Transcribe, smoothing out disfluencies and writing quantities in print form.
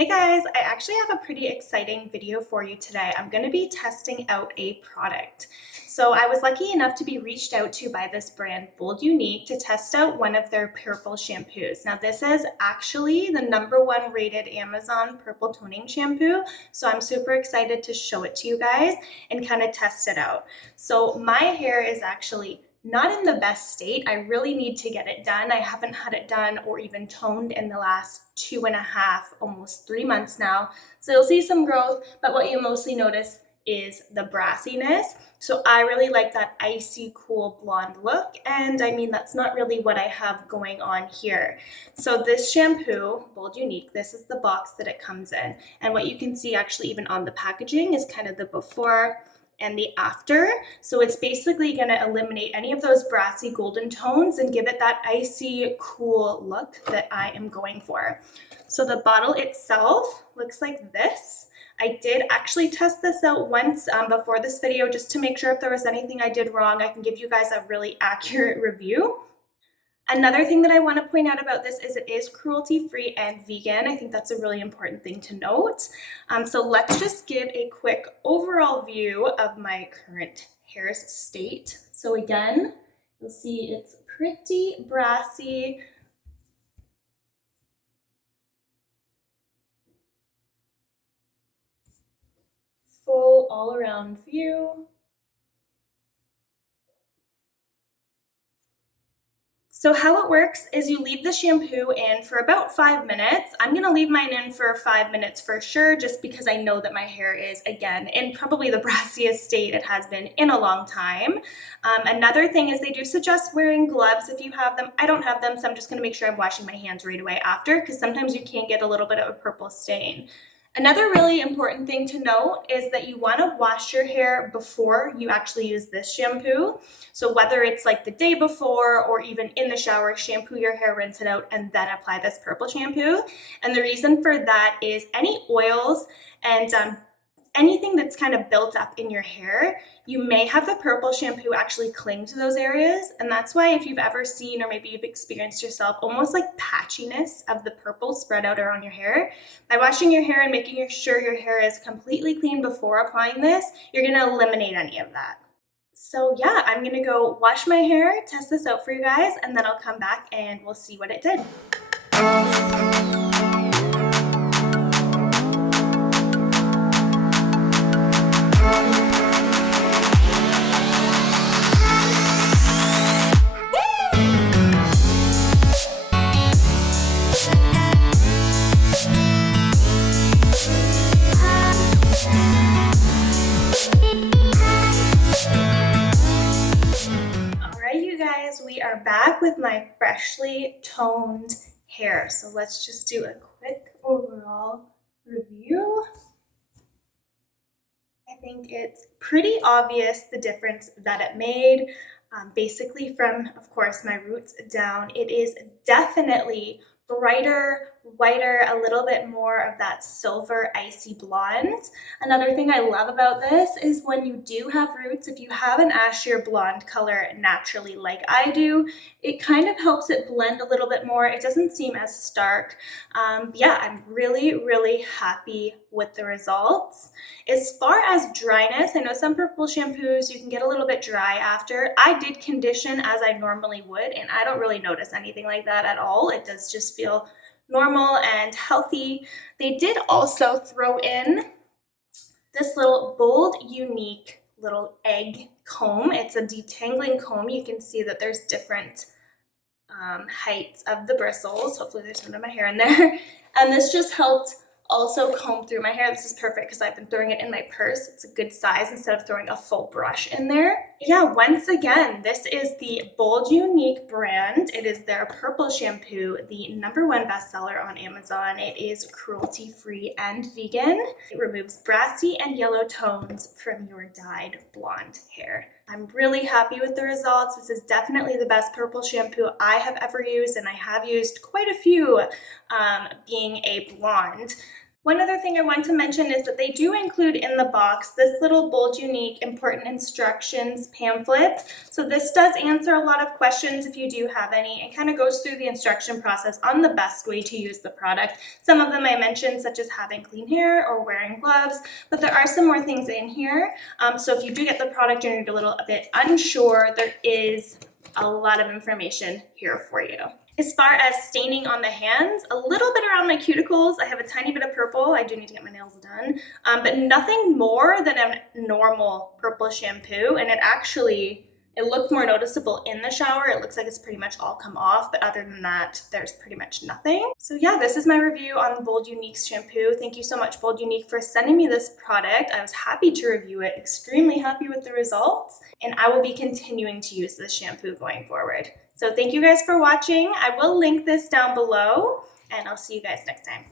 Hey guys, I actually have a pretty exciting video for you today. I'm going to be testing out a product. So I was lucky enough to be reached out to by this brand, Bold Uniq, to test out one of their purple shampoos. Now this is actually the #1 rated Amazon purple toning shampoo. So I'm super excited to show it to you guys and kind of test it out. So my hair is actually not in the best state. I really need to get it done. I haven't had it done or even toned in the last 2.5, almost 3 months now. So you'll see some growth, but what you mostly notice is the brassiness. So I really like that icy cool blonde look, and I mean that's not really what I have going on here. So this shampoo, Bold Uniq, this is the box that it comes in, and what you can see actually even on the packaging is kind of the before and the after. So it's basically going to eliminate any of those brassy golden tones and give it that icy cool look that I am going for. So the bottle itself looks like this. I did actually test this out once before this video just to make sure if there was anything I did wrong, I can give you guys a really accurate review. Another thing that I want to point out about this is it is cruelty-free and vegan. I think that's a really important thing to note. So let's just give a quick overall view of my current hair's state. So again, you'll see it's pretty brassy. Full all-around view. So how it works is you leave the shampoo in for about 5 minutes. I'm gonna leave mine in for 5 minutes for sure, just because I know that my hair is, again, in probably the brassiest state it has been in a long time. Another thing is they do suggest wearing gloves if you have them. I don't have them, so I'm just gonna make sure I'm washing my hands right away after, because sometimes you can get a little bit of a purple stain. Another really important thing to note is that you want to wash your hair before you actually use this shampoo. So whether it's like the day before or even in the shower, shampoo your hair, rinse it out, and then apply this purple shampoo. And the reason for that is any oils and anything that's kind of built up in your hair, you may have the purple shampoo actually cling to those areas. And that's why if you've ever seen, or maybe you've experienced yourself, almost like patchiness of the purple spread out around your hair, by washing your hair and making sure your hair is completely clean before applying this, you're gonna eliminate any of that. So yeah, I'm gonna go wash my hair, test this out for you guys, and then I'll come back and we'll see what it did. We are back with my freshly toned hair. So let's just do a quick overall review. I think it's pretty obvious the difference that it made. Basically from, of course, my roots down, it is definitely brighter, whiter, a little bit more of that silver icy blonde. Another thing I love about this is when you do have roots, if you have an ashier blonde color naturally like I do, it kind of helps it blend a little bit more. It doesn't seem as stark. Yeah, I'm really, really happy with the results. As far as dryness, I know some purple shampoos you can get a little bit dry after. I did condition as I normally would, and I don't really notice anything like that at all. It does just feel normal and healthy. They did also throw in this little Bold Uniq little egg comb. It's a detangling comb. You can see that there's different heights of the bristles. Hopefully there's none of my hair in there. And this just helped also comb through my hair. This is perfect because I've been throwing it in my purse. It's a good size instead of throwing a full brush in there. Yeah, once again, this is the Bold Uniq brand. It is their purple shampoo, the #1 bestseller on Amazon. It is cruelty-free and vegan. It removes brassy and yellow tones from your dyed blonde hair. I'm really happy with the results. This is definitely the best purple shampoo I have ever used, and I have used quite a few being a blonde. One other thing I want to mention is that they do include in the box this little Bold Uniq important instructions pamphlet. So this does answer a lot of questions if you do have any, and kind of goes through the instruction process on the best way to use the product. Some of them I mentioned, such as having clean hair or wearing gloves, but there are some more things in here. So if you do get the product and you're a little bit unsure, there is a lot of information here for you. As far as staining on the hands, a little bit around my cuticles. I have a tiny bit of purple. I do need to get my nails done, but nothing more than a normal purple shampoo. And it looked more noticeable in the shower. It looks like it's pretty much all come off, but other than that, there's pretty much nothing. So yeah, this is my review on the Bold Uniq shampoo. Thank you so much, Bold Uniq, for sending me this product. I was happy to review it, extremely happy with the results, and I will be continuing to use this shampoo going forward. So thank you guys for watching. I will link this down below, and I'll see you guys next time.